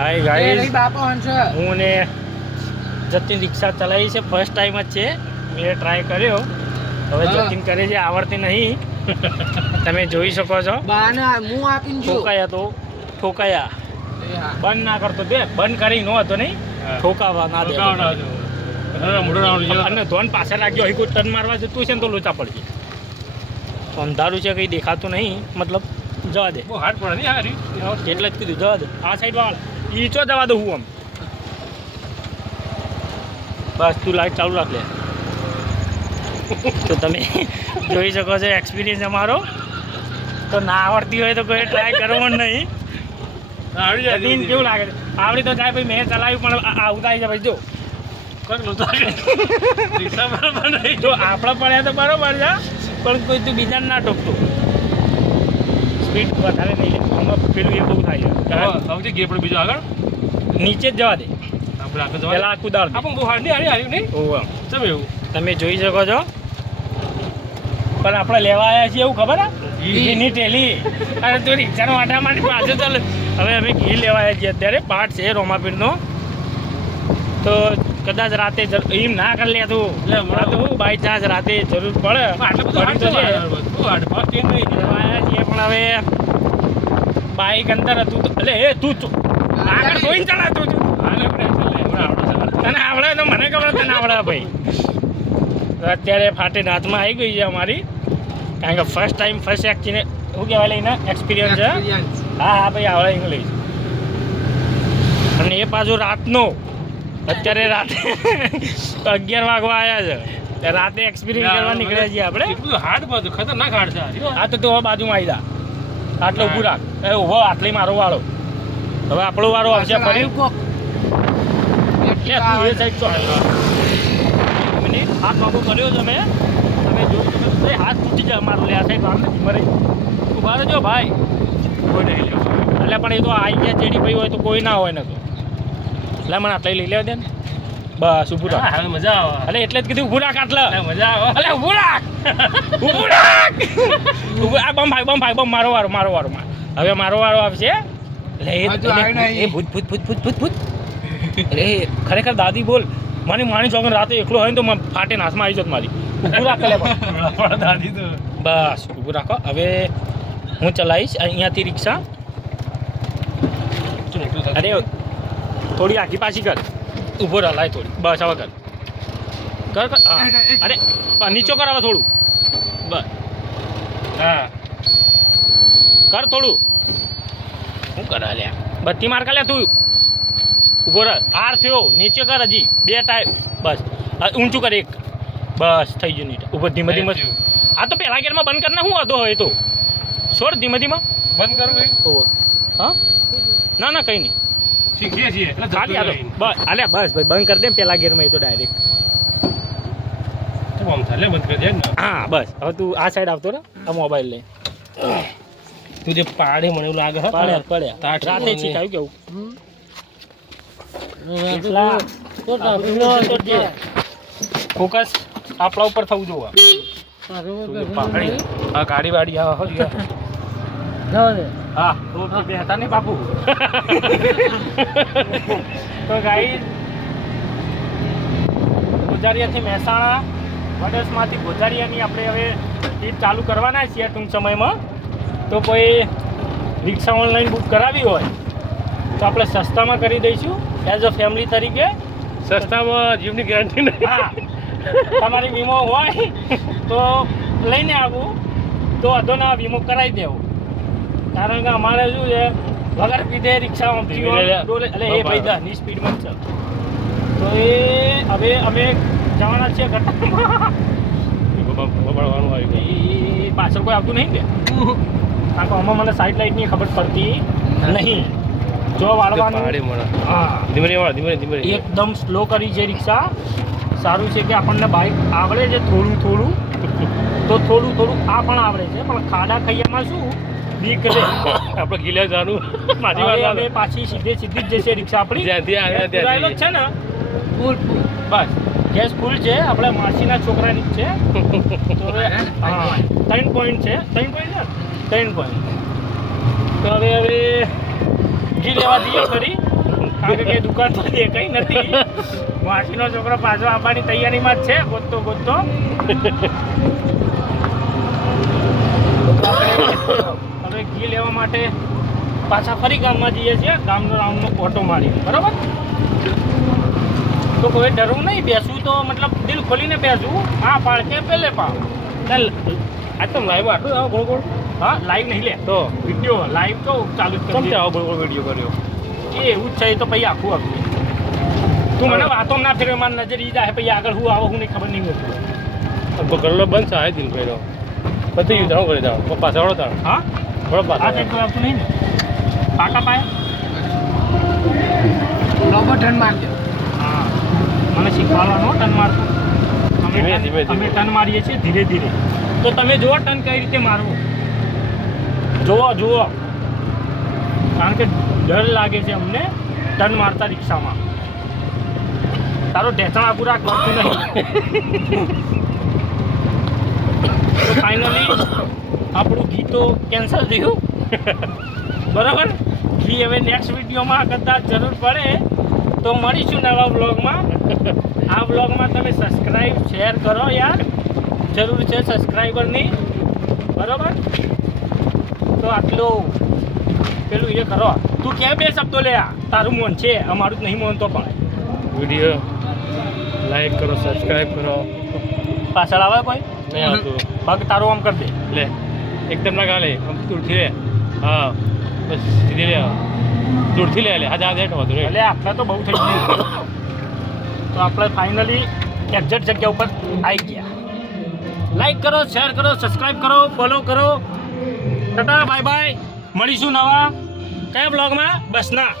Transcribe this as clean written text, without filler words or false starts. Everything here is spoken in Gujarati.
હાય ગાઈસ, હું ને જતીન રિક્ષા ચલાવી છે, ફર્સ્ટ ટાઈમ જ છે. મેં ટ્રાય કર્યો, હવે જતીન કરે છે, આવડતી નહીં. તમે જોઈ શકો છો. ઠોકાયા તો ઠોકાયા, બંધ ના કરતો દે, બંધ કરી નો હતો નહીં, ઠોકાવા ના દે. અને ધોન પાસે રાખ્યો, અહીં કોઈ ટર્ન મારવા જતું છે ને તો લોચા પડશે. અંધારું છે, કંઈ દેખાતું નહીં, મતલબ જવા દે. હાથ પડે નહીં હારી, એટલે જ કીધું જવા દે. આ સાઈડ વાળા ઈચો જવા દઉં હું આમ. બસ તું લાઈટ ચાલુ રાખ લે. તો તમે જોઈ શકો છો એક્સપિરિયન્સ અમારો. તો ના આવડતી હોય તો કોઈ ટ્રાય કરવો નહીં. કેવું લાગે છે? આવડી તો જાય ભાઈ, મેં ચલાવ્યું પણ ઉતારી જાય ભાઈ. જો જો આપણે પડ્યા તો બરોબર છે, પણ કોઈ તું બીજાને ના ટોકતું. સ્પીડ વધારે નહીં લે, આમાં પેલું એ બહુ થાય છે. સૌથી ગેર પણ બીજો આગળ નીચે જ જવા દે. પેલા કુદાડ બહુ હાર્ડ નહીં હાર્યું નહીં. ચમ એવું તમે જોઈ શકો છો. પણ આપણે લેવા આવ્યા છીએ એવું ખબર હા, ઘીની ટેલી. અરે તું રિક્ષાનો વાટા માટે પાછો ચાલ. હવે અમે ઘી લેવા આવ્યા છીએ અત્યારે. પાઠ છે રોમાપીરનો. તો કદાચ રાતે એમ ના કરી લે તું, એટલે હું બાય ચાન્સ રાતે જરૂર પડે. પણ હવે બાઈક અંદર હતું એટલે એ તું આગળ જોઈને ચલાવતું છું. તને આવડે તો મને ખબર તને આવડે ભાઈ. અત્યારે ફાટે હાથમાં આવી ગઈ છે અમારી, કારણ કે ફર્સ્ટ ટાઈમ ફર્સ્ટ એક્ચુઅલી શું કહેવાય લઈને એક્સપિરિયન્સ છે. હા હા ભાઈ આવડે ઇંગ્લિશ. અને એ પાછું રાતનો, અત્યારે રાતે 11 વાગવા આવ્યા છે. રાતે એક્સપિરિયન્સ કરવા નીકળ્યા છીએ આપણે. હાર્ડ બધું ખતરનાક હાર્ડ છે. હા તો તું હવે બાજુમાં આવી જા, આટલો ઊભું રાખ. એ ઊભો આટલી મારો વાળો. હવે આપણો વાળો આવશે ફરી. હાથ માગો કર્યો તમે, તમે જો તમે હાથ તૂટી જાય મારો. લે આ સાઈડ વાળ નથી મરે. ઉભા રહેજો ભાઈ, કોઈ નહીં લેવો. એટલે પણ એ તો આવી ગયા ચેડી ભાઈ હોય તો કોઈ ના હોય ને. તો એટલે મને આટલા લઈ લેવા દે ને. બસ ઊભું રાખ. હવે મજા આવે. એટલે એટલે જ કીધું ઊભું રાખ આટલા. મજા આવે. એટલે ઊભું રાખ, ઊભું રાખ. આ બમ ભાઈ, બમ ભાઈ, બમ મારો વારો, મારો વારો. હવે મારો વારો આવશે. એટલે એ ભૂત ભૂત ભૂત ભૂત ભૂત ભૂત. અરે ખરેખર દાદી બોલ, મને માણી ચોકન રાતે એકલો હોય ને તો ફાટે નાશમાં આવી જત મારી. ઊભું રાખ દાદી તો. બસ ઊભું રાખો. હવે હું ચલાવીશ અહીંયાથી રિક્ષા. અરે થોડી આખી પાછી કર, ઊભો રહ લાય થોડી. બસ હવે કર કર કર. હા અરે નીચો કર હવે થોડું. બસ હા કર થોડું. શું કર લ્યા, બત્તી માર કર લે તું. ઊભો રહ. આર થયો, નીચે કર હજી 2 ટાઈમ. બસ ઊંચું કર એક. બસ થઈ ગયું નીટ. ઉપર ધીમે ધીમે. હા તો પહેલા ગેરમાં બંધ કરીને શું હતો હવે તો છોડ. ધીમે ધીમે બંધ કરું ભાઈ. હા ના ના કંઈ નહીં, શીખીએ છીએ. બસ અલ્યા બસ ભાઈ બંધ કરી દે પહેલા ગેરમાં. એ તો ડાયરેક્ટ બંધ કરી દે ને. હા બસ હવે તું આ સાઈડ આવતો ને, આ મોબાઈલ લઈ. તું જે પાડે મને એવું લાગે. પડ્યા રાતે શીખાયું કેવું. ફોકસ આપણા ઉપર થવું જોવા. હા ગાડી વાડી હા તો બે હતા ને બાપુ. તો ગાઈસ ગોજારિયાથી મહેસાણા, વડસમાંથી ગોજારિયાની આપણે હવે ટ્રીપ ચાલુ કરવાના છીએ ટૂંક સમયમાં. તો કોઈ રિક્ષા ઓનલાઈન બુક કરાવી હોય તો આપણે સસ્તામાં કરી દઈશું. એઝ અ ફેમિલી તરીકે સસ્તામાં, જીવની ગેરંટી નહીં. હા તમારી વીમો હોય તો લઈને આવવું, તો અધોના વીમો કરાવી દેવું. કારણ કે અમારે શું છે, વગર પીધે રિક્ષા એટલે એ ભાઈ 10ની સ્પીડમાં છે. તો એ હવે અમે જવાના છીએ ઘટાડવાનું. એ પાછળ કોઈ આવતું નહીં ને, કારણ કે આમાં મને સાઈડ લાઇટની ખબર પડતી નહીં. જો વાળવાનું એકદમ સ્લો કરી છે રિક્ષા. સારું છે કે આપણને બાઇક આવડે છે થોડું થોડું, તો થોડું થોડું આ પણ આવડે છે. પણ ખાડા ખૈયામાં શું બીક રહે. આપણે ગીલે જવાનું પાછી સીધે સીધી જ જશે રિક્ષા આપણી. જ્યાંથી છે ને ફૂલ બસ ગેસ ફૂલ છે. આપણે માસીના છોકરાની જ છે. તો હવે 3 પોઈન્ટ છે. 3 પોઈન્ટ. તો હવે ઘી લેવા જઈએ ફરી. કારણ કે દુકાન તો દેખાઈ નથી. માસીનો છોકરો પાછો આવવાની તૈયારીમાં જ છે, ગોતતો ગોતતો. હવે ઘી લેવા માટે પાછા ફરી ગામમાં જઈએ છીએ. ગામનો રાઉન્ડનો ઓટો મારી, બરાબર. તો કોઈ ડરવું નહીં, બેસવું તો મતલબ દિલ ખોલીને બેસવું. હા પાડ કે પેલે પાડ. ચાલ આ તો લાઈવ આટલું આવો ગોળ ગોળ. હા લાઈવ નહીં લે તો વિડીયો લાઈવ તો ચાલુ જ કરી આવો ગોળ ગોળ વિડીયો કર્યો એ એવું જ છે. તો પછી આખું આખું તું મને વાતો ના ફેરવે, મારી નજર ઈ જાય પછી આગળ હું આવો હું નહીં ખબર નહીં હોતી. ગરલો બંધ છે આ દિલ ભાઈ પતી ગયું જાણો કરી જાઓ પાછા વળો તાણ. હા વળો આ પાછા સાઈડ કોઈ આવતું નહીં ને પાકા પાયા લોબો ટન મારજો. હા મને શીખવાડવાનો ટન મારતો. ધીમે, ધીમે, અમે ધીમે. ટન મારીએ છીએ ધીરે ધીરે. તો તમે જુઓ ટન કઈ રીતે મારવું, જુઓ જુઓ. કારણ કે ડર લાગે છે અમને ટન મારતા રિક્ષામાં. તારો ઢેચણ પૂરા કરતું નહીં. તો ફાઇનલી આપણું ઘી તો કેન્સલ થયું. બરાબર. ઘી હવે નેક્સ્ટ વિડીયોમાં કદાચ જરૂર પડે તો મળીશું નવા બ્લોગમાં. આ બ્લોગમાં તમે સબસ્ક્રાઈબ શેર કરો યાર, જરૂર છે સબસ્ક્રાઈબરની. બરાબર. તો આટલું પેલું એ કરો. તું ક્યાં બે શબ્દો લે, તારું મોન છે, અમારું જ નહીં મોન તો પણ. વિડીયો લાઈક કરો સબસ્ક્રાઈબ કરો. પાછળ આવે કોઈ નહીં આવતું પગ તારું આમ કરી દે. લે એકદમ ના ગાલે દૂરથી લે. હા બસ સીધી લે દૂરથી લે હા જા દેટ વધુ એટલે આટલા તો બહુ થઈ ગયું. તો આપણે ફાઇનલી એક્ઝેક્ટ જગ્યા ઉપર આવી ગયા. લાઈક કરો શેર કરો સબસ્ક્રાઈબ કરો ફોલો કરો. Tata bye bye. મળીશું નવા કયા બ્લોગમાં? બસના.